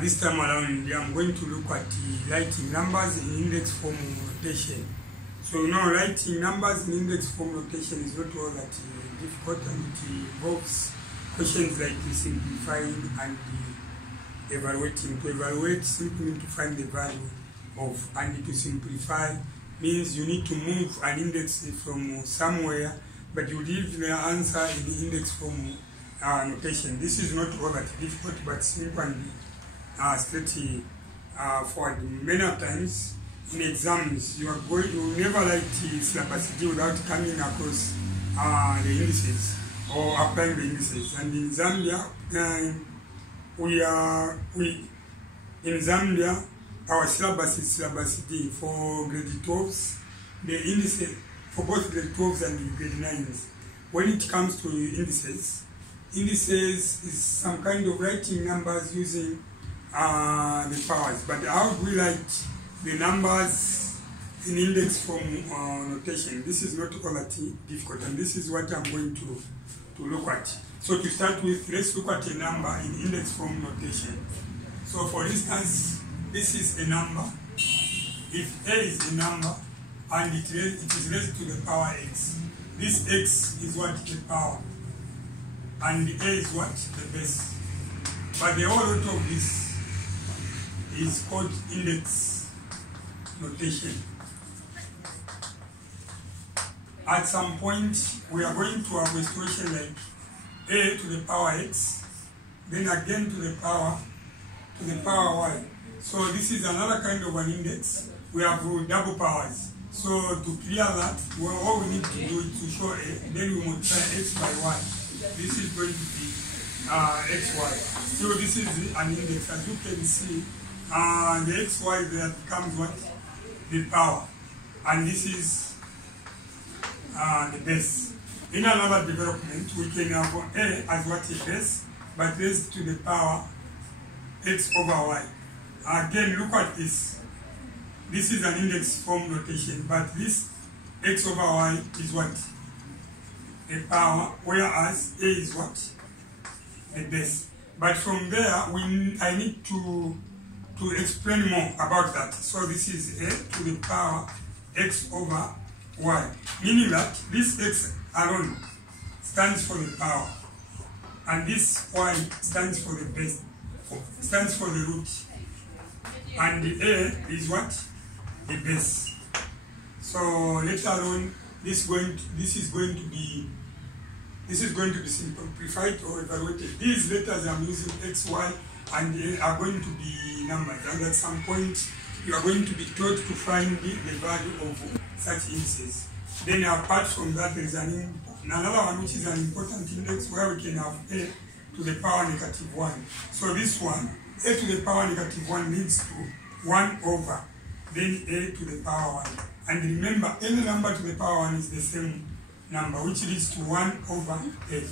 This time around, I'm going to look at writing numbers in index form notation. So now, writing numbers in index form notation is not all that difficult, and it involves questions like simplifying and evaluating. To evaluate simply means to find the value of, and to simplify means you need to move an index from somewhere, but you leave the answer in the index form notation. This is not all that difficult, but simple and straightforward. Many times in exams, you will never write syllabus D without coming across the indices or applying the indices. And in Zambia, in Zambia, our syllabus is syllabus D for grade 12s. The indices for both grade 12s and grade 9s. When it comes to indices is some kind of writing numbers using the powers. But how do we write the numbers in index form notation? This is not all that difficult, and this is what I'm going to look at. So to start with, let's look at a number in index form notation. So for instance, this is a number. If A is a number and it is raised to the power x, this x is what? The power. And the A is what? The base. But the whole lot of this is called index notation. At some point, we are going to have a situation like A to the power x, then again to the power y. So this is another kind of an index. We have double powers. So to clear that, all we need to do is to show A, then we multiply x by y. This is going to be xy. So this is an index. As you can see, the xy there becomes what? The power. And this is the base. In another development, we can have A as what is base, but raised to the power x over y. Again, look at this. This is an index form notation, but this x over y is what? The power, whereas A is what? The base. But from there, I need to explain more about that. So this is A to the power x over y, meaning that this x alone stands for the power, and this y stands for the base, stands for the root, and the A is what? The base. So later on, this is going to be simplified or evaluated. These letters I'm using x, y, and they are going to be numbers, and at some point you are going to be taught to find the value of such indices. Then apart from that, there is another one which is an important index where we can have A to the power -1. So this one, A to the power -1 leads to 1 over, then A to the power 1. And remember, any number to the power 1 is the same number, which leads to 1 over A.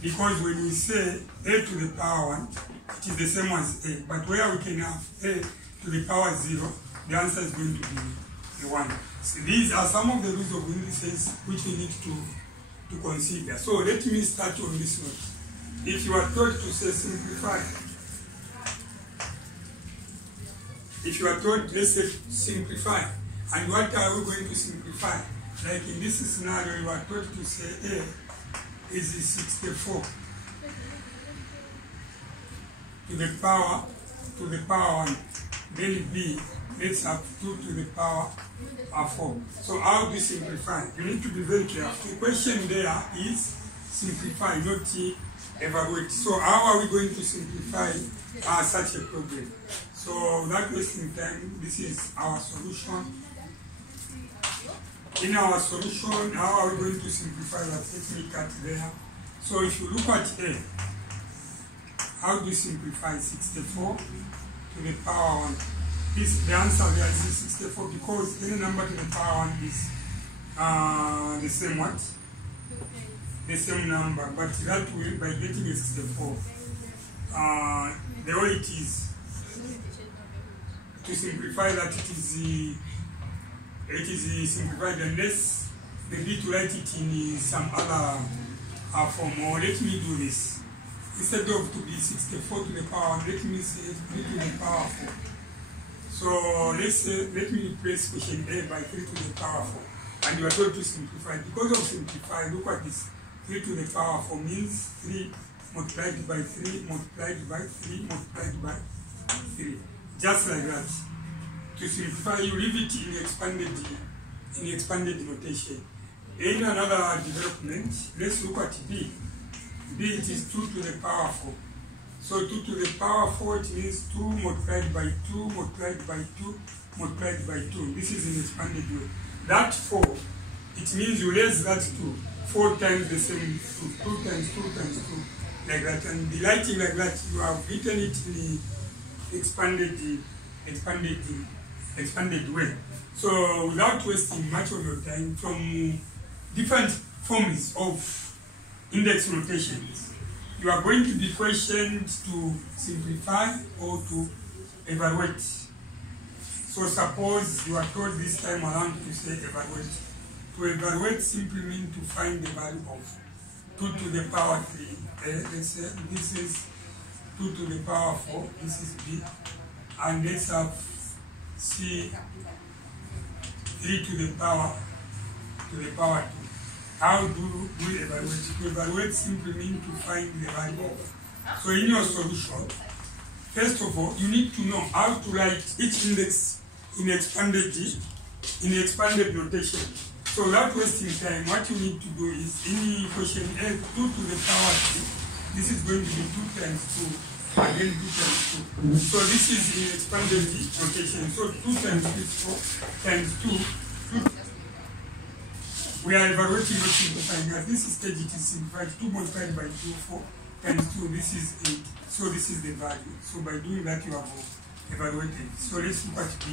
Because when we say A to the power 1, it is the same as A. But where we can have A to the power 0, the answer is going to be the 1. So these are some of the rules of indices which we need to consider. So let me start on this note. If you are told to say simplify, if you are told, let's say simplify, and what are we going to simplify? Like in this scenario, you are told to say A is 64 to the power 1. Then B, let's have 2 to the power 4. So how do you simplify? You need to be very careful. The question there is simplify, not evaluate. So how are we going to simplify such a problem? So without wasting time, this is our solution. In our solution, how are we going to simplify that? Let me cut there. So if you look at A, how do you simplify 64 to the power 1? The answer there is 64 because any number to the power 1 is the same what? The same number, but that way, by getting a 64, the way it is, to simplify that it is simplified unless they need to write it in some other form. Or let me do this. Instead of to be 64 to the power 1, let me say 3 to the power 4. So let me replace question A by 3 to the power 4. And you are told to simplify. Because of simplify, look at this. 3 to the power 4 means 3 multiplied by 3 multiplied by 3 multiplied by 3. Just like that. To simplify, you leave it in expanded notation. In another development, let's look at B. B, it is 2 to the power 4. So 2 to the power 4, it means 2 multiplied by 2 multiplied by 2 multiplied by 2. This is in expanded way. That 4, it means you raise that 2. 4 times the same 2. 2 times 2 times 2. Like that. And the writing like that, you have written it in expanded way. So without wasting much of your time, from different forms of index notations, you are going to be questioned to simplify or to evaluate. So suppose you are told this time around to say evaluate. To evaluate simply means to find the value of 2 to the power 3. Let's say this is 2 to the power 4, this is B. And let's have C 3 to the power 2. How do we evaluate? To evaluate simply means to find the value of. So in your solution, first of all, you need to know how to write each index in expanded notation. So without wasting time, what you need to do is in question A, 2 to the power 3. This is going to be 2 times 2, again 2 times 2. So this is in expanded notation. So 2 times 3 is 4 times 2. We are evaluating not simplifying. At this stage it is simplified. 2 multiplied by 2, 4 times 2, this is 8. So this is the value. So by doing that you have evaluated. So let's look at B.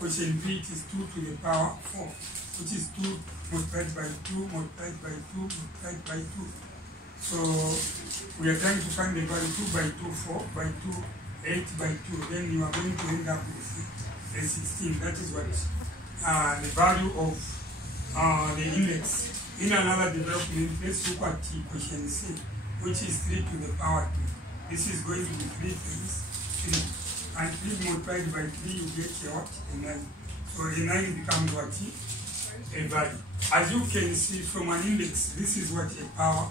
Question B, it is 2 to the power 4, which is 2 multiplied by 2 multiplied by 2 multiplied by 2. So we are trying to find the value 2 by 2, 4 by 2, 8 by 2. Then you are going to end up with a 16. That is what the value of the index. In another development, let's look at question C, which is 3 to the power 2. This is going to be 3 times 3. And 3 multiplied by 3, you get what? A 9. So a 9 becomes what? A value. As you can see from an index, this is what a power,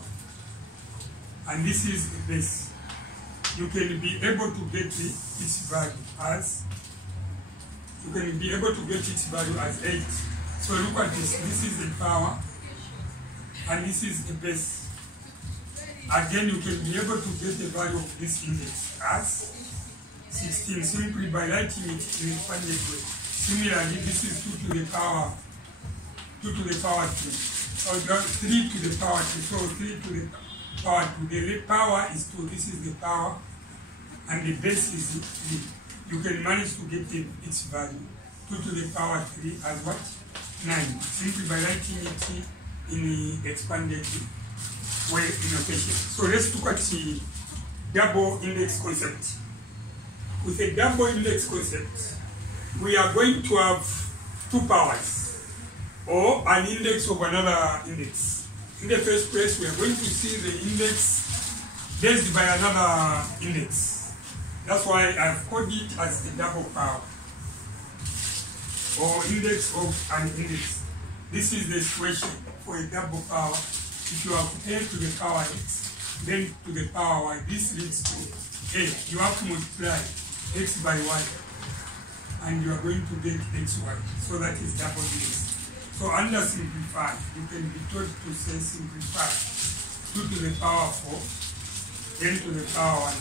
and this is a base. You can be able to get its value as 8. So look at this. This is the power, and this is the base. Again, you can be able to get the value of this index as 16 simply by writing it in a expanded way. Similarly, this is 2 to the power 3. So 3 to the power 3. So 3 to the power 2. The power is 2. This is the power, and the base is 3. You can manage to get its value. 2 to the power 3 as what? 9. Simply by writing it in the expanded way in notation. So let's look at the double index concept. With a double index concept, we are going to have 2 powers, or an index of another index. In the first place, we are going to see the index based by another index. That's why I've called it as the double power, or index of an index. This is the situation for a double power. If you have A to the power x, then to the power y, this leads to A. You have to multiply x by y, and you are going to get xy. So that is double index. So under simplify, you can be told to say simplify 2 to the power 4, then to the power 1.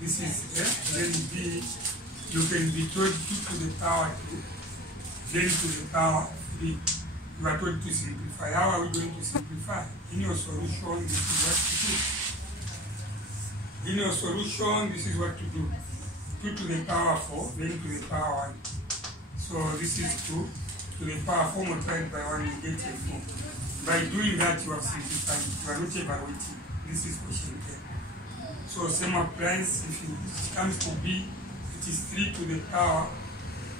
This is A. Then B, you can be told 2 to the power 2, then to the power 3. You are told to simplify. How are we going to simplify? In your solution, this is what to do. In your solution, this is what to do. 2 to the power 4, then to the power 1. So this is 2 to the power 4 multiplied by 1, you get a 4. By doing that, you have simplified. You are not evaluating. This is question 10. So same applies. If it comes to B, it is 3 to the power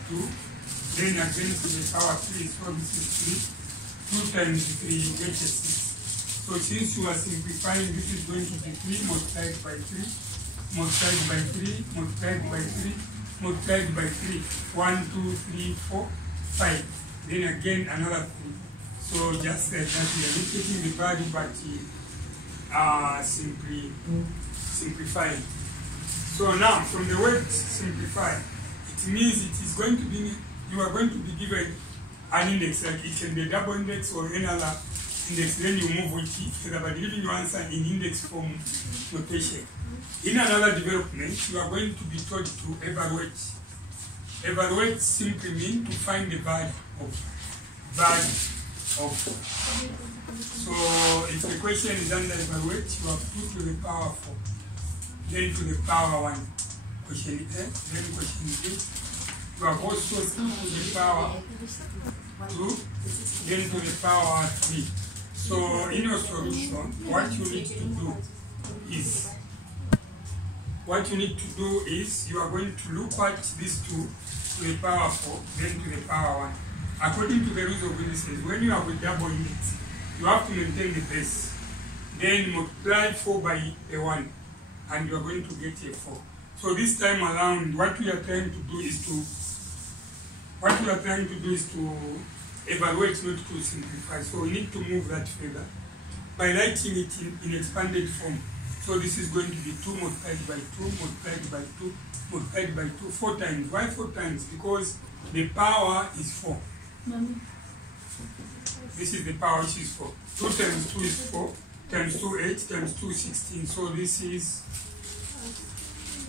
2, then again to the power 3. So this is 3. 2 times 3, you get a 6. So since you are simplifying, this is going to be 3 multiplied by 3, multiplied by 3, multiplied by 3, multiplied by 3. 1, 2, 3, 4, 5. Then again another 3. So just like that, we are not taking the value but simplifying. So now from the word simplify, it means it is going to be, you are going to be given an index, like it can be a double index or any other index, then you move with it, but giving your answer in index form notation. In another development, you are going to be told to evaluate. Evaluate simply means to find the value of. So if the question is under evaluate, you have 2 to the power 4, then to the power 1. Question A, then question B. You have also 2 to the power 2, then to the power 3. So in your solution, what you need to do is, you are going to look at these 2 to the power 4, then to the power 1. According to the rules of indices, when you have a double index, you have to maintain the base. Then multiply 4 by a 1, and you are going to get a 4. So this time around, what we are trying to do is to evaluate, not to simplify. So we need to move that further by writing it in expanded form. So this is going to be 2 multiplied by 2, multiplied by 2, multiplied by 2, 4 times. Why 4 times? Because the power is 4. This is the power, which is 4. 2 times 2 is 4, times 2 8, times 2 16. So this is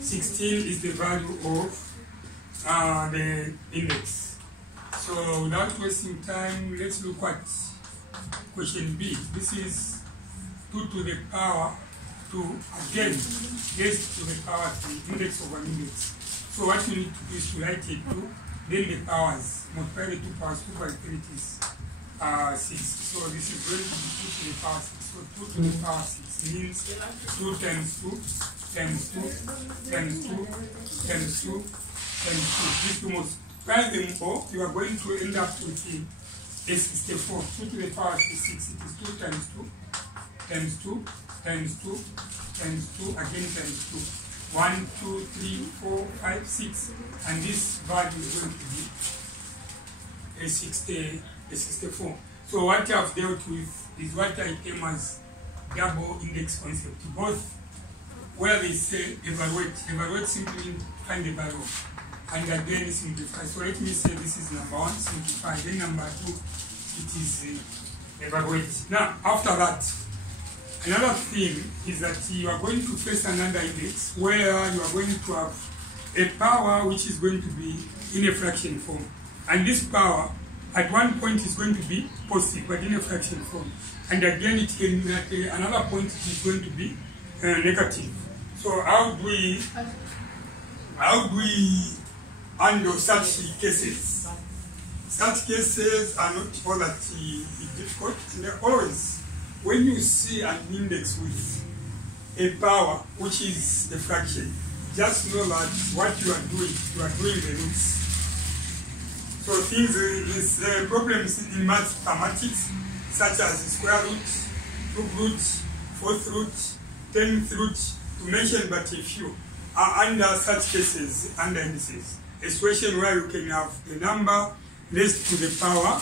16 is the value of the index. So without wasting time, let's look at question B. This is 2 to the power 2, again, raised to the power 3, index of an index. So what you need to do is to write a 2, then the powers, multiply the 2 powers, 2 by 3 is 6. So this is going to be 2 to the power 6. So 2 to the power 6 means 2 times 2 times 2 times 2 times 2 times 2. If you multiply them all, you are going to end up with a 64. 2 to the power 6, it is 2 times 2 times 2 times 2 times 2 again times 2. 1, 2, 3, 4, 5, 6. And this value is going to be a 64. So what I have dealt with is what I term as double index concept. Both where they say evaluate. Evaluate simply find the value. And again simplify. So let me say this is number 1, simplify. Then number 2, it is evaluate. Now after that, another thing is that you are going to face another index where you are going to have a power which is going to be in a fraction form. And this power at one point is going to be positive, but in a fraction form. And again, it can, at another point, it is going to be negative. So how do we handle such cases? Such cases are not all that difficult. And they're always, when you see an index with a power which is a fraction, just know that what you are doing the roots. So things is problems in mathematics, such as square root, cube root, fourth root, 10th root, to mention but a few, are under such cases, under indices. A situation where you can have a number raised to the power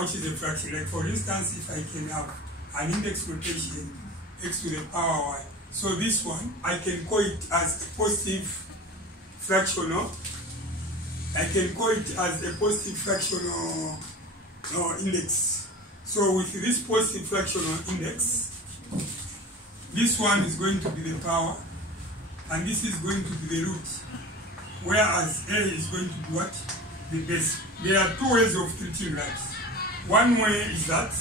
which is a fraction. Like for instance, if I can have an index rotation x to the power y. So this one, I can call it as a positive fractional. I can call it as a positive fractional index. So with this positive fractional index, this one is going to be the power, and this is going to be the root, whereas A is going to be what? The base. There are two ways of treating that. One way is that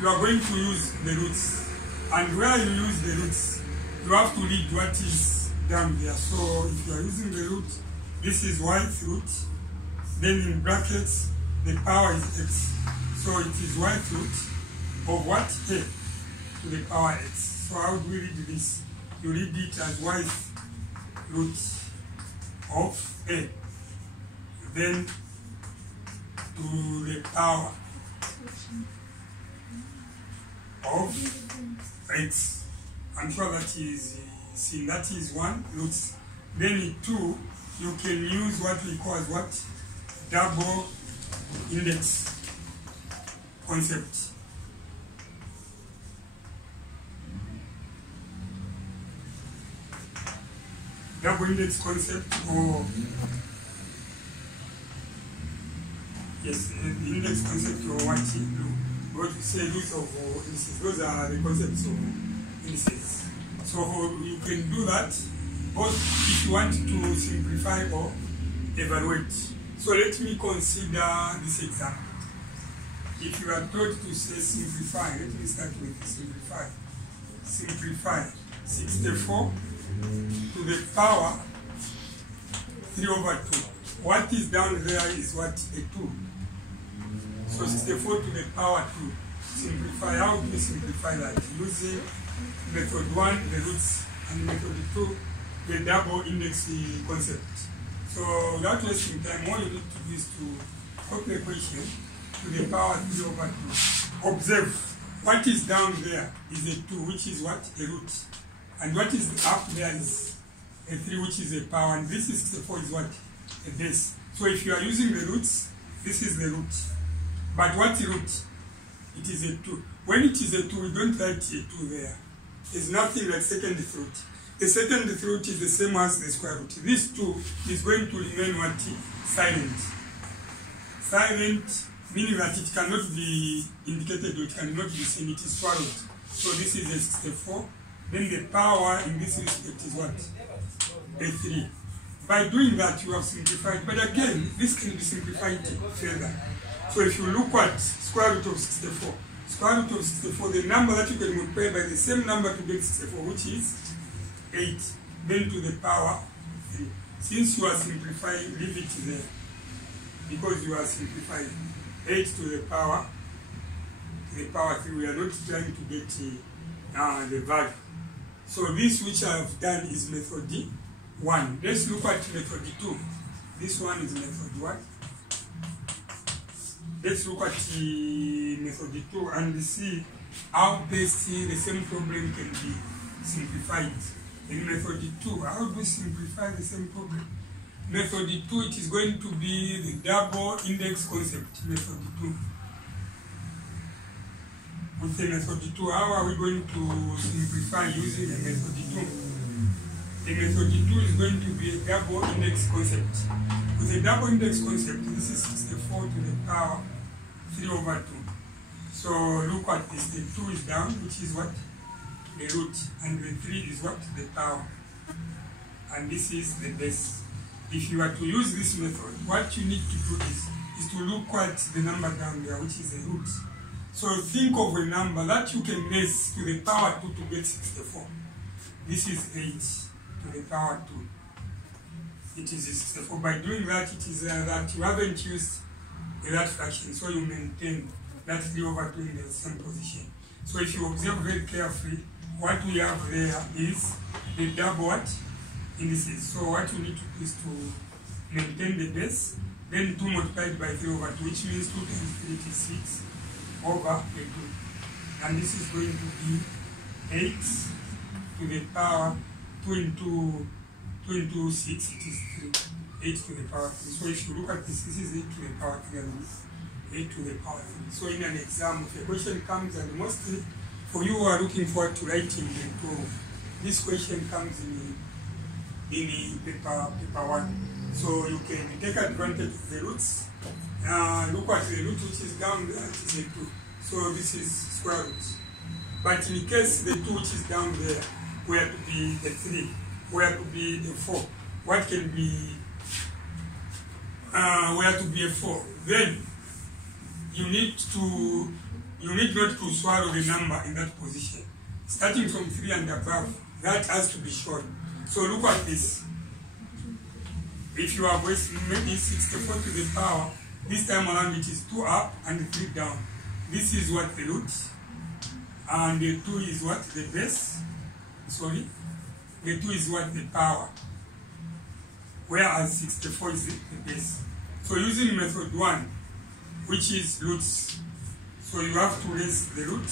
you are going to use the roots, and where you use the roots, you have to read what is down there. So if you are using the root, this is yth root, then in brackets the power is x. So it is yth root of what? A to the power x. So how do we read this? You read it as yth root of a, then to the power of x. I'm sure that is seen. That is one roots. Then in 2, you can use what we call what? Double index concept. Double index concept, or yes, the index concept, or what you do. What we say roots of indices. Those are the concepts of indices. So you can do that both if you want to simplify or evaluate. So let me consider this example. If you are told to say simplify, let me start with simplify. Simplify 64 to the power 3 over 2. What is down there is what? A 2. So 64 to the power 2. Simplify. How do you simplify that? Using method 1, the roots, and method 2, the double index concept. So without wasting time, all you need to do is to copy the equation to the power 3 over 2. Observe. What is down there is a 2, which is what? A root. And what is up there is a 3, which is a power. And this is 64 is what? A base. So if you are using the roots, this is the root. But what root? It is a 2. When it is a 2, we don't write a 2 there. There's nothing like second root. The second root is the same as the square root. This 2 is going to remain what? Silent. Silent, meaning that it cannot be indicated, or it cannot be seen, it is swallowed. So this is a 64. Then the power in this respect is what? A 3. By doing that, you have simplified. But again, this can be simplified further. So if you look at square root of 64, square root of 64, the number that you can multiply by the same number to get 64, which is 8, then to the power 3. Since you are simplifying, leave it there. Because you are simplifying 8 to the power 3. We are not trying to get the value. So this which I have done is method 1. Let's look at method 2. This one is method 1. Let's look at method 2 and see how best the same problem can be simplified. In method 2, how do we simplify the same problem? Method 2, it is going to be the double index concept. Method 2. With the method 2, how are we going to simplify using the method 2? The method 2 is going to be a double index concept. With a double index concept, this is 64 to the power 3 over 2. So look at this, the 2 is down, which is what? The root, and the 3 is what? The power. And this is the base. If you are to use this method, what you need to do is to look at the number down there, which is the root. So think of a number that you can raise to the power 2 to get 64. This is 8 to the power 2. It is 64. By doing that, it is that you haven't used that fraction, so you maintain that 3 over 2 in the same position. So if you observe very carefully, what we have there is the double what? Indices. So what you need to do is to maintain the base, then 2 multiplied by 3 over 2, which means 2 times 3 is 6 over a 2. And this is going to be 8 to the power 2 into 6, it is 3. 8 to the power 3. So if you look at this is 8 to the power 3 and this 8 to the power 3. So in an exam, if a question comes, and mostly for you who are looking forward to writing the 2, this question comes in paper 1. So you can take advantage of the roots. Look at the root which is down there, it is a 2. So this is square root. But in case the 2 which is down there were to be the 3, were to be the 4, what can be were to be a 4, then you need not to swallow the number in that position. Starting from 3 and above, that has to be shown. So look at this. If you have maybe 64 to the power, this time around it is 2 up and 3 down. This is what the root, and the 2 is what? The base. Sorry. The 2 is what? The power. Whereas 64 is the base. So using method 1, which is roots, So you have to raise the root.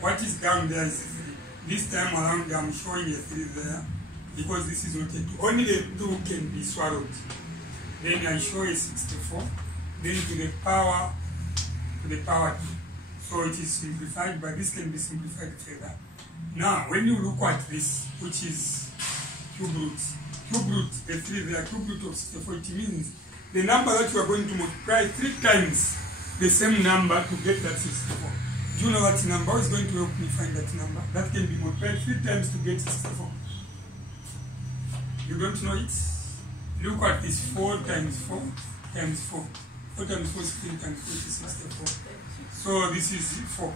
What is down there is 3. This time around I'm showing a 3 there because this is not a 2. Only the 2 can be swallowed. Then I show a 64. Then to the power 2. So it is simplified, but this can be simplified further. Now, when you look at this, which is cube root, the 3 there, cube root of 64, it means the number that you are going to multiply 3 times the same number to get that 64. Do you know that number? Who is going to help me find that number? That can be multiplied 3 times to get 64. You don't know it? Look at this, 4 times 4 times 4. 4 times 4 is 16 times 4 is 64. So this is 4.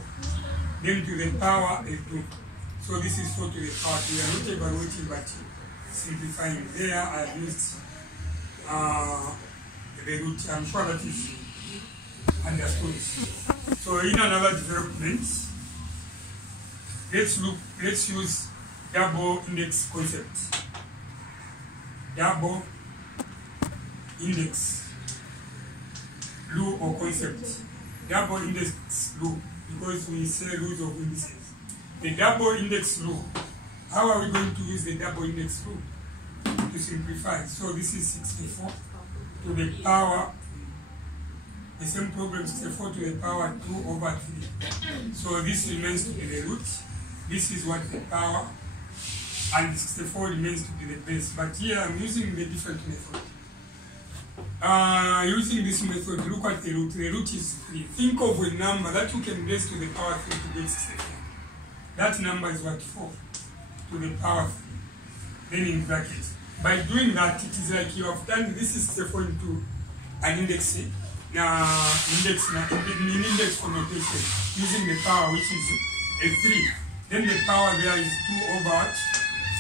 Then to the power a 2. So this is 4 to the power 2. We are not evaluating but simplifying. There I have used the root. I'm sure that is understood. So in another development, let's use double index concept. Double index law or concept. Double index law, because we say rules of indices. The double index law. How are we going to use the double index law? To simplify. So this is 64 to the power, the same problem, 64 to the power 2 over 3. So this remains to be the root. This is what the power, and 64 remains to be the base. But here I'm using the different method. Using this method, look at the root. The root is 3. Think of a number that you can raise to the power 3 to get 64. That number is what? 4 to the power 3. Then in brackets. By doing that, it is like you have done this is 64 into an index. Index for notation, using the power which is a 3. Then the power there is 2 over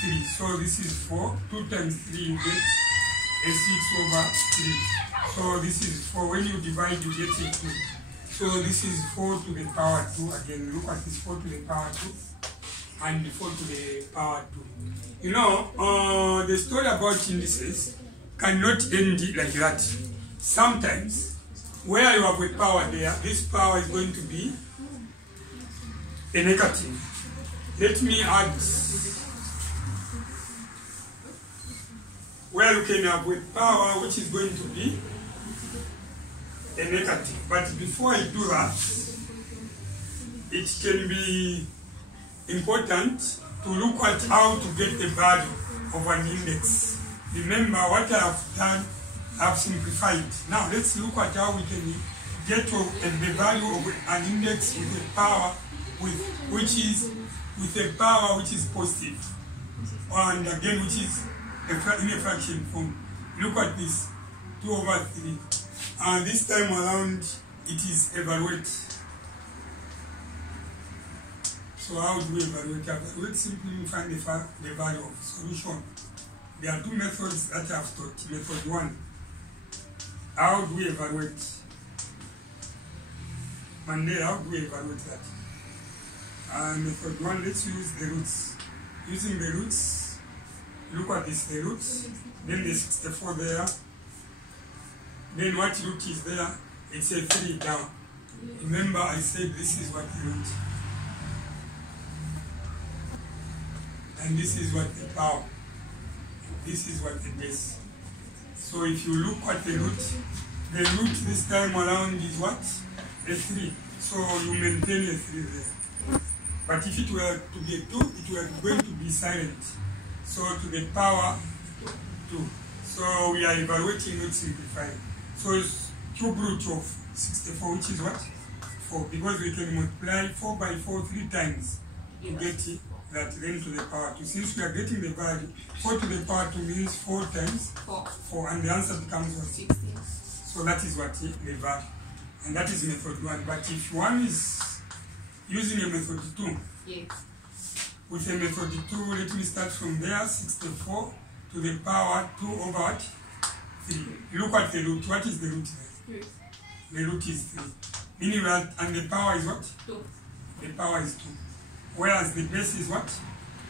3. So this is 4. 2 times 3 you get a 6 over 3. So this is 4. When you divide, you get a 2. So this is 4 to the power 2. Again, look at this, 4 to the power 2 and 4 to the power 2. You know, the story about indices cannot end like that. Sometimes, where you have a power there, this power is going to be a negative. Let me add where you can have a power which is going to be a negative. But before I do that, it can be important to look at how to get the value of an index. Remember what I have done, I have simplified. Now let's look at how we can get to the value of an index with a power which is positive. And again, which is in a fraction form. Look at this, 2 over 3. And this time around, it is evaluate. So how do we evaluate? Evaluate simply find the value of solution. There are 2 methods that I have taught. Method 1. How do we evaluate? Monday, how do we evaluate that? Method 1, let's use the roots. Using the roots, look at this, the roots, then the 64 there. Then what root is there? It's a 3 down. Remember I said this is what the root. And this is what the power. This is what the base. So if you look at the root this time around is what? A 3. So you maintain a 3 there. But if it were to be a 2, it were going to be silent. So to the power 2. So we are evaluating, not simplifying. So it's cube root of 64, which is what? 4. Because we can multiply 4 by 4 3 times to get that then to the power 2. Since we are getting the value, 4 to the power 2 means 4 times 4, and the answer becomes what? 16. So that is what the value. And that is method 1. But if one is using a method 2, yes. With a method 2, let me start from there, 64 to the power 2 over 3. Look at the root. What is the root there? 3. The root is 3. Meaning that, and the power is what? 2. The power is 2. Whereas the base is what?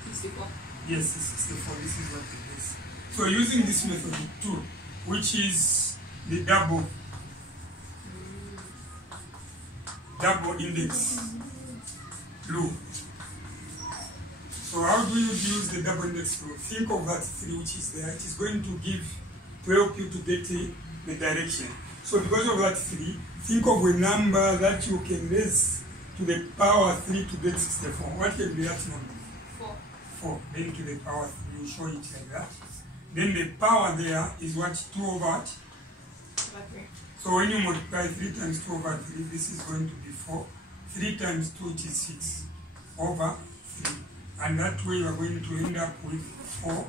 64. Yes, 64. This is what the base. So using this method 2, which is the double double index rule. So how do you use the double index rule? Think of that 3 which is there. It is going to help you to get the direction. So because of that 3, think of a number that you can raise to the power 3 to get 64. What can be that number? 4. 4. Then to the power 3, you show it like that. Then the power there is what? 2 over what? Over 3. So when you multiply 3 times 2 over 3, this is going to be 4. 3 times 2, which is 6 over 3. And that way you are going to end up with 4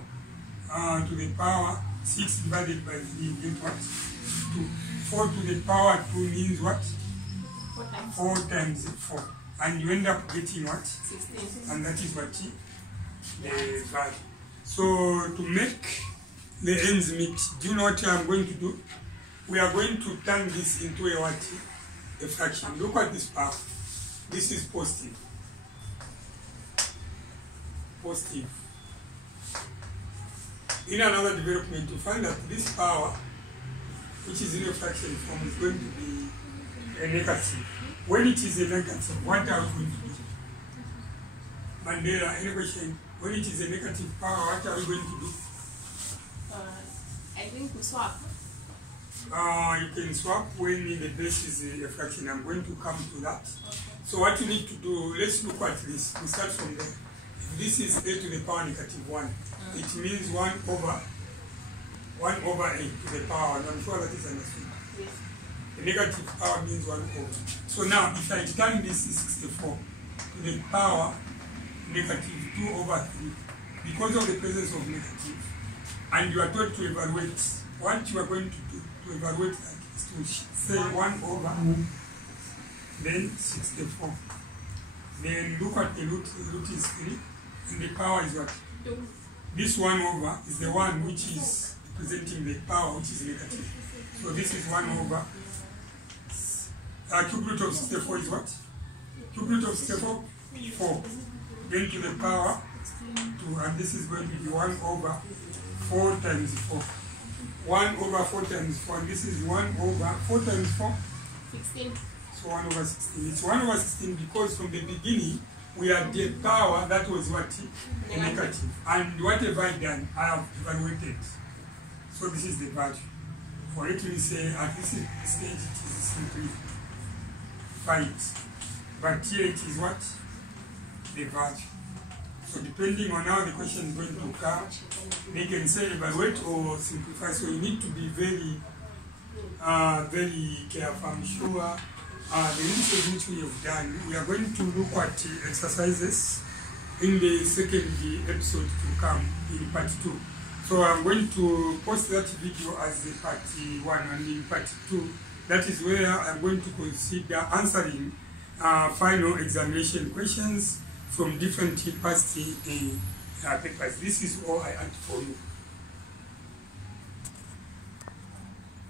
to the power 6 divided by 3, you get what? 2. 4 to the power 2 means what? 4 times 4. And you end up getting what? 16. And that is what? The value. So to make the ends meet, do you know what I'm going to do? We are going to turn this into a what? A fraction. Look at this power. This is positive. Positive. In another development, you find that this power, which is in a fraction form, is going to be a negative. When it is a negative, what are we going to do? Mandela, any question? When it is a negative power, what are we going to do? I think we swap. You can swap when the base is a fraction. I'm going to come to that. Okay. So what you need to do, let's look at this. We start from there. If this is a to the power negative 1, it means 1 over a to the power. And I'm sure that is understood. Yes. The negative power means 1 over. So now, if I turn this is 64 to the power negative 2 over 3, because of the presence of negative, and you are told to evaluate, what you are going to do to evaluate that is to say 1 over, then 64. Then look at the root is 3, and the power is what? 2. This 1 over is the one which is representing the power which is negative. So this is 1 over. Cube root of 64 is what? Cube root of 64? 4. Then to the power 2, and this is going to be 1 over 4 times 4. 1 over 4 times 4, and this is 1 over 4 times 4? 16. So 1 over 16. It's 1 over 16 because from the beginning we had the power that was what? A negative. And whatever I done, I have evaluated. So this is the value. For it to say at this stage it is simply 5. But here it is what? The value. So depending on how the question is going to come, they can say evaluate or simplify. So you need to be very careful. I'm sure the research which we have done, we are going to look at exercises in the second episode to come in part 2. So I'm going to post that video as the part 1, and in part 2, that is where I'm going to consider answering final examination questions from different past papers. This is all I had for you.